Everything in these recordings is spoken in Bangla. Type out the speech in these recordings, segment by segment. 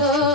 Oh.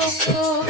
Yeah.